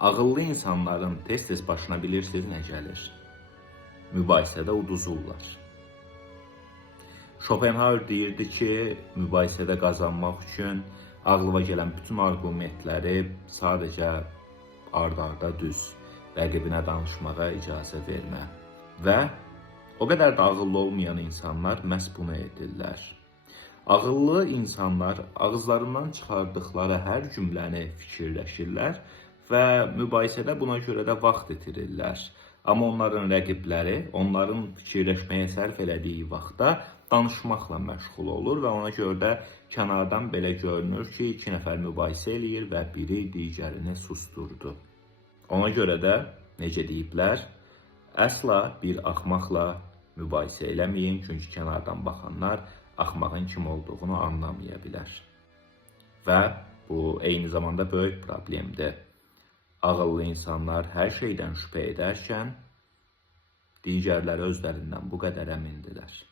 Ağıllı insanların tez-tez başına bilirsiniz nə gəlir? Mübahisədə uduzurlar. Schopenhauer deyirdi ki, mübahisədə qazanmaq üçün ağlıma gələn bütün arqumentləri sadəcə ard-arda düz rəqibinə danışmağa icazə vermə. Və o qədər də ağıllı olmayan insanlar məhz bunu edirlər. Ağıllı insanlar ağızlarından çıxardıkları hər cümləni fikirləşirlər və mübahisədə buna görə də vaxt itirirlər. Amma onların rəqibləri onların fikirləşməyə sərf elədiyi vaxtda danışmaqla məşğul olur və ona görə də kənardan belə görünür ki, iki nəfər mübahisə eləyir və biri digərini susturdu. Ona görə də necə deyiblər, əsla bir axmaqla mübahisə eləməyin, çünki kənardan baxanlar axmağın kim olduğunu anlamaya bilər. Və bu eyni zamanda böyük problemdir. Ağıllı insanlar hər şeydən şübhə edərkən, digərləri özlərindən bu qədər əmindirlər.